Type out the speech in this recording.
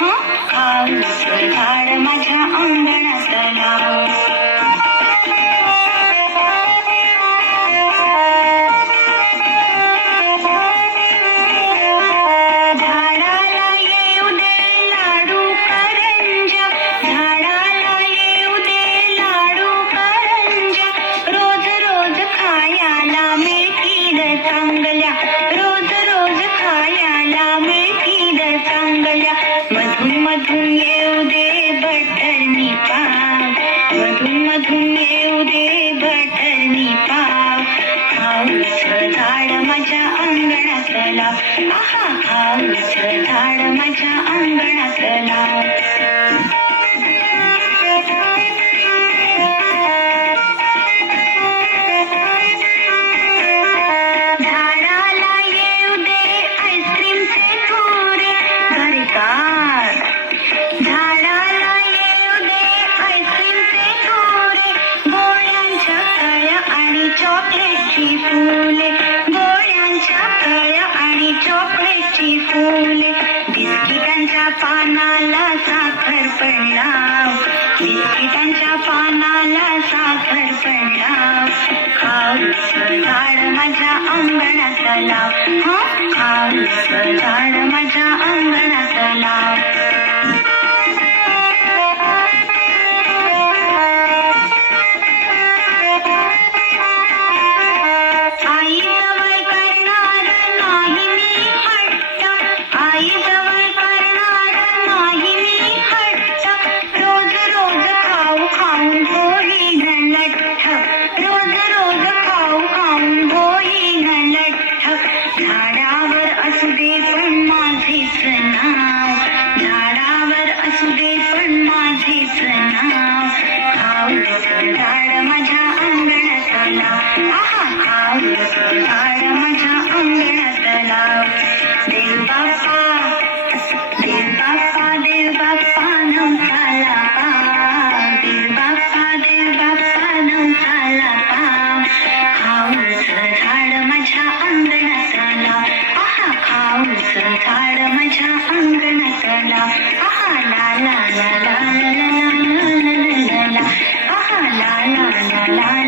खाऊच झाड माझ्या अंगणातला. झाडाला येऊ दे लाडू करंज्या, झाडाला येऊ दे लाडू करंज्या, रोज रोज खायला मिळतील चांगल्या, रोज रोज खायला मिळतील चांगल्या. मधून मधून येऊ दे बटरनी पाव, मधून मधून येऊ दे बटरनी पाव. खाऊच झाड माझ्या अंगणातला, आहा खाऊच झाड माझ्या अंगणातला. झाडाला येऊ दे आईस्क्रीमचे तुरे घरकार, झाडाला येऊ दे आईस्क्रीमचे तुरे, गोळ्यांच्या कळ्या आणि चॉकलेटची फुले, गोळ्यांच्या कळ्या आणि चॉकलेटची फुले. बिस्किटांच्या पानाला साखर पण लाव, बिस्किटांच्या पानाला साखर पण लाव. खाऊच झाड माझ्या अंगणातला, खाऊच झाड माझ्या अंगणातला. आई जवळ करणार नाही मी हट्ट, आई जवळ करणार नाही मी हट्ट, रोज रोज खाऊ खाऊन होईन लठ्ठ, रोज रोज खाऊ खाऊन होईन लठ्ठ. झाडावर असू दे पण माझेच नाव, झाडावर असू दे पण माझेच नाव. खाऊच झाड माझ्या अंगणातला, आहा खाऊच झाड माझ्या अंगणातला. देव बाप्पा, देव बाप्पा, देव बाप्पा नवसाला पाव, देव बाप्पा, देव बाप्पा नवसाला पाव. खाऊच झाड माझ्या अंगणातला, आहा खाऊच झाड माझ्या अंगणातला. आहा ला ला ला ला ला ला ला ला ला ला, आहा ला ला ला ला